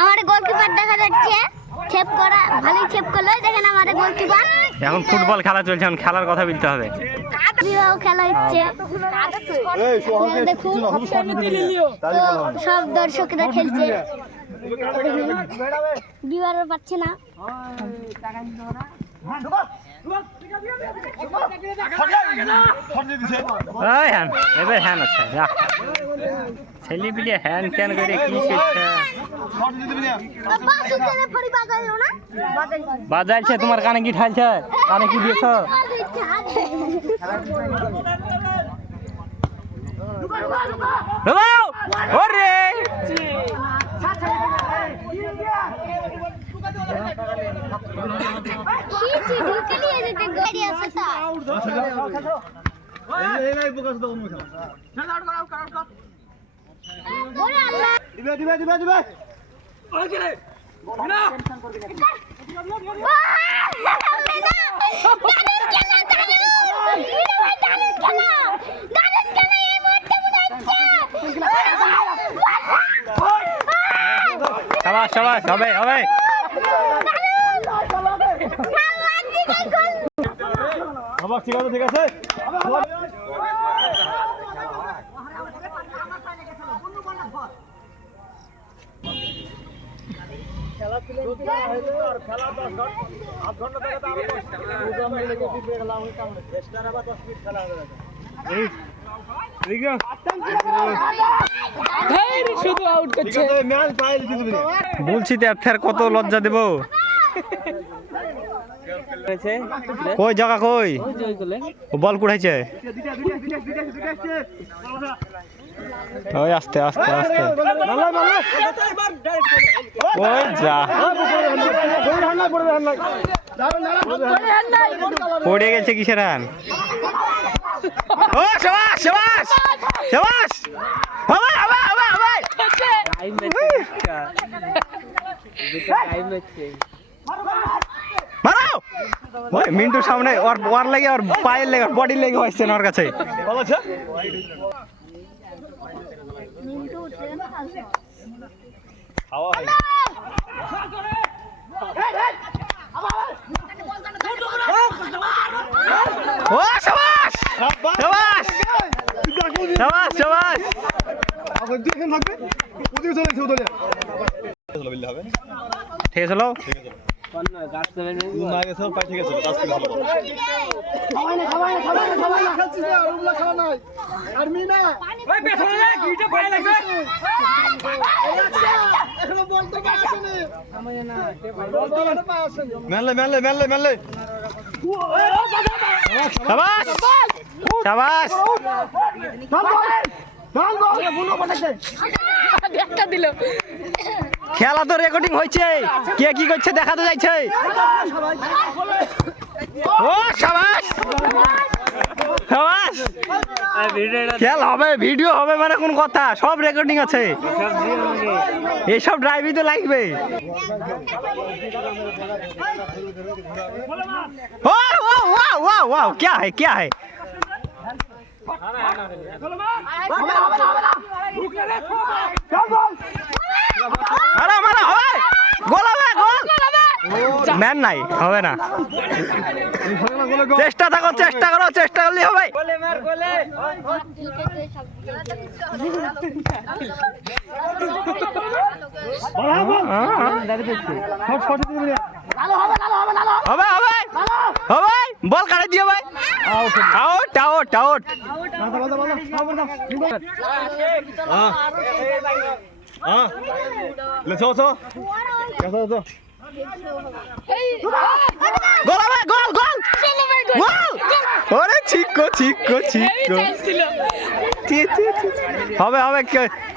আমাদের গোলকিপার দেখা যাচ্ছে, ছেপ করা ভালোই ছেপ করলো। দেখেন আমাদের গোলকিপার। এখন ফুটবল খেলা চলছে, এখন খেলার কথা বলতে হবে। বিবাহ খেলা হচ্ছে, দেখুন সব দর্শকরা খেলছে। বিবাহ পাচ্ছে না। এবার হ্যান আছে ছেলে পিলে হ্যান ক্যান করে কি করছে? বাজাইছে তোমার কানে কি ঠালছে? কানে কি দিয়েছ? ওরে শাবাশ শাবাশ, হবে হবে। ঠিক আছে ঠিক আছে। বলছি তো ফের কত লজ্জা দেব। কই জায়গা কই বল কুড়াইছে? ওই আস্তে আস্তে আস্তে ওই যা পড়ে গেছে কিসের রান? ও শাবাশ শাবাশ শাবাশ, হবে হবে হবে হবে। মারো ওই মিন্টুর সামনে ওর লাগে, ওর পায়ের লেগে, ওর বডির লেগে হয়েছে না ওর কাছে। ও শাবাশ শাবাশ শাবাশ শাবাশ। ঠিক আছে মেলে মেলে মেলে মেলে। শাবাশ শাবাশ। খেলা তো রেকর্ডিং হয়েছে, কে কি করছে দেখাতে যাচ্ছে। ও শাবাশ শাবাশ। খেল হবে, ভিডিও হবে, মানে কোন কথা, সব রেকর্ডিং আছে। এইসব ড্রাইভই তো লাগবে। ও ও वाह वाह वाह, क्या है क्या है? মারা মারা হবে, গোল হবে, গোল। ম্যান নাই, হবে না। চেষ্টা থাকো, চেষ্টা করো, চেষ্টা করলে হবে। হবে হবে হবে, বল কাটে দিয়ে ভাই। Out out out. গোল হবে, গোল গোল গোল। ওরে চিক্কো চিক্কো চিক্কো। হবে হবে,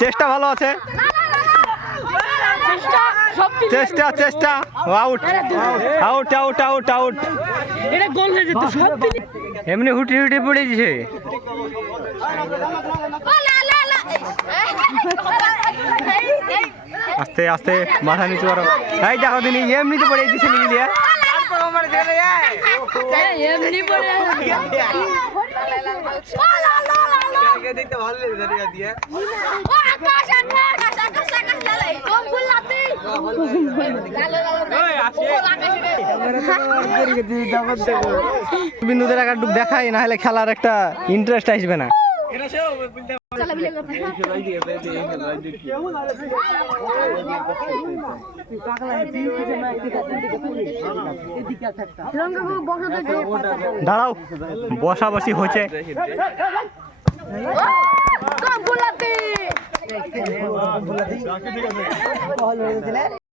চেষ্টা ভালো আছে। চেষ্টা চেষ্টা। Out out out out out. এটা গোল হয়ে যেত সব। এমনি হুটি হুটি পড়ে দিছে। আস্তে আস্তে মাথা নিচু করো। এই দেখো দিনি এমনিতে পড়ে দিছে লিখি দিয়ে। এমনি পড়ে গেল ও আকাশ আকাশ আকাশ আকাশ লালে কম ফুল লাতে বিন্দুদের একটা ডুব দেখাই, না হলে খেলার একটা ইন্টারেস্ট আসবে না। দাঁড়াও, বসাবসি হয়েছে। কম ফুল লাতে